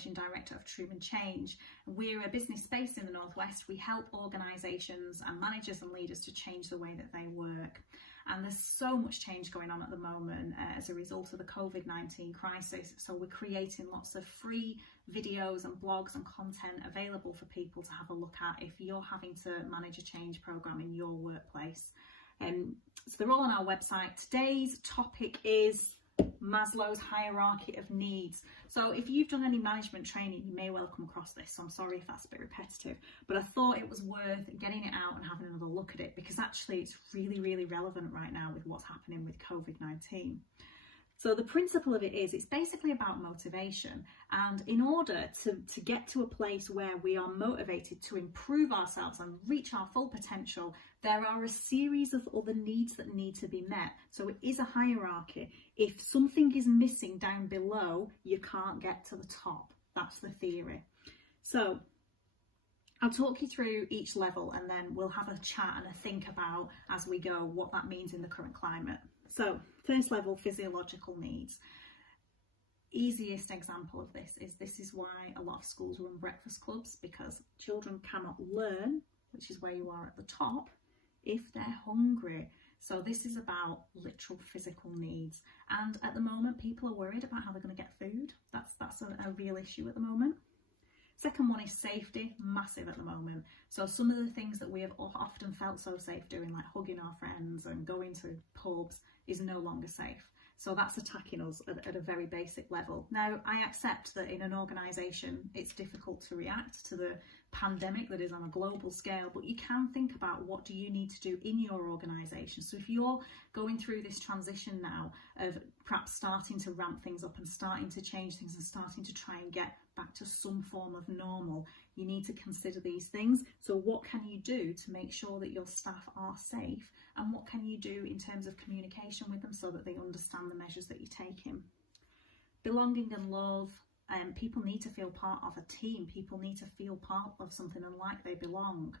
Managing Director of Truman Change. We're a business space in the Northwest. We help organisations and managers and leaders to change the way that they work. And there's so much change going on at the moment as a result of the COVID-19 crisis. So we're creating lots of free videos and blogs and content available for people to have a look at if you're having to manage a change programme in your workplace. So they're all on our website. Today's topic is Maslow's Hierarchy of Needs. So if you've done any management training, you may well come across this, so I'm sorry if that's a bit repetitive, but I thought it was worth getting it out and having another look at it, because actually it's really, really relevant right now with what's happening with COVID-19. So the principle of it is, it's basically about motivation, and in order to get to a place where we are motivated to improve ourselves and reach our full potential, there are a series of other needs that need to be met. So it is a hierarchy. If something is missing down below, you can't get to the top. That's the theory. So I'll talk you through each level, and then we'll have a chat and a think about, as we go, what that means in the current climate. So first level, physiological needs. Easiest example of this is why a lot of schools run breakfast clubs, because children cannot learn, which is where you are at the top, if they're hungry. So this is about literal physical needs. And at the moment, people are worried about how they're going to get food. That's a real issue at the moment. Second one is safety, massive at the moment. So some of the things that we have often felt so safe doing, like hugging our friends and going to pubs, is no longer safe. So that's attacking us at a very basic level. Now, I accept that in an organisation, it's difficult to react to the pandemic that is on a global scale, but you can think about, what do you need to do in your organisation? So if you're going through this transition now of perhaps starting to ramp things up and starting to change things and starting to try and get back to some form of normal, you need to consider these things. So what can you do to make sure that your staff are safe? And what can you do in terms of communication with them so that they understand the measures that you're taking? Belonging and love. People need to feel part of a team. People need to feel part of something and like they belong.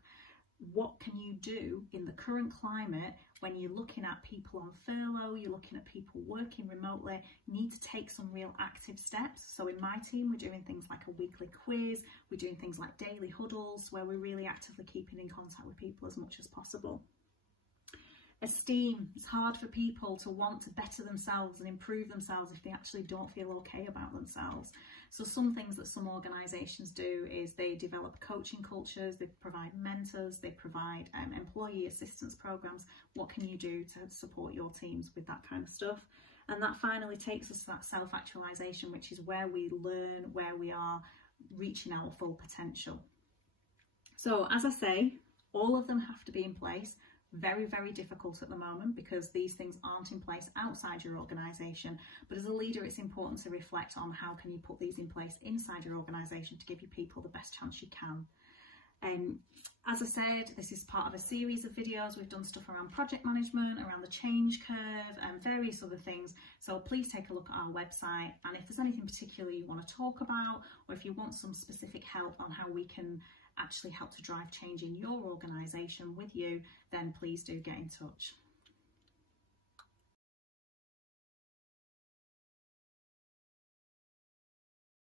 What can you do in the current climate when you're looking at people on furlough, you're looking at people working remotely? You need to take some real active steps. So in my team, we're doing things like a weekly quiz, we're doing things like daily huddles, where we're really actively keeping in contact with people as much as possible. Esteem. It's hard for people to want to better themselves and improve themselves if they actually don't feel okay about themselves. So some things that some organisations do is they develop coaching cultures, they provide mentors, they provide employee assistance programs. What can you do to support your teams with that kind of stuff? And that finally takes us to that self-actualisation, which is where we learn, where we are reaching our full potential. So as I say, all of them have to be in place. Very, very difficult at the moment because these things aren't in place outside your organisation. But as a leader, it's important to reflect on how can you put these in place inside your organisation to give your people the best chance you can. As I said, this is part of a series of videos. We've done stuff around project management, around the change curve, and various other things. So please take a look at our website. And if there's anything particular you want to talk about, or if you want some specific help on how we can actually help to drive change in your organisation with you, then please do get in touch.